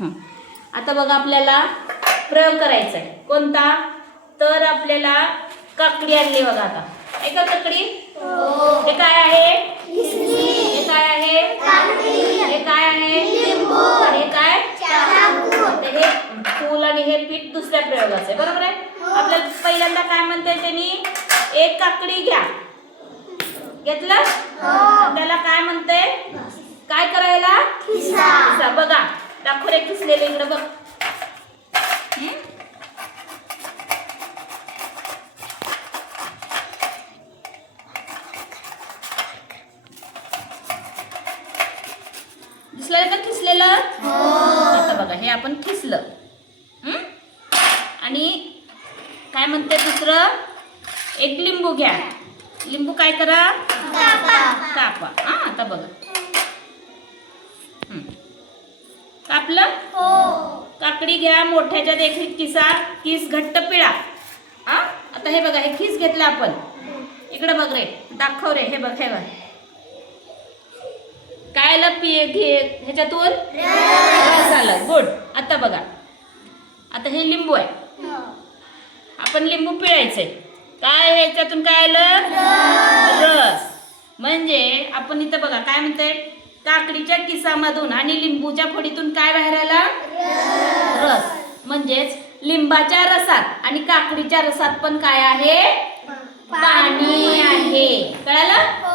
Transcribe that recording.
आता बघा आपल्याला प्रयोग करायचा आहे. कोणता? तर आपल्याला काकडी आणली बघा. आता आहे का काकडी? हे काय आहे? हे काय आहे? हे काय आहे? हे काय? हे फूल आणि हे पीठ दुसऱ्या प्रयोगाचं आहे. बरोबर आहे. आपल्याला पहिल्यांदा काय म्हणते त्यांनी? एक काकडी घ्या. घेतलं? त्याला काय म्हणते? काय करायला? खिसा. बघा दाखव रे खिसलेलं इकडे बघ. दिसलं का खिसलेलं? आता बघा हे आपण खिसलं. आणि काय म्हणते दुसरं? एक लिंबू घ्या. लिंबू काय करा? कापा. आता बघा कापलं. काकडी घ्या. मोठ्याच्या देखील किस घट्ट पिळा. आता हे बघा हे खिस घेतलं आपण. इकडे बघ रे दाखव रे. हे बघ हे बघ काय घे ह्याच्यातून रस आला. गुड. आता बघा आता हे लिंबू आहे. आपण लिंबू पिळायचंय. काय ह्याच्यातून काय आलं? रस. म्हणजे आपण इथं बघा काय म्हणते? काकडीच्या किसामधून आणि लिंबूच्या फोडीतून काय बाहेर आला? रस. म्हणजेच लिंबाच्या रसात आणि काकडीच्या रसात पण काय आहे? पाणी आहे. कळालं?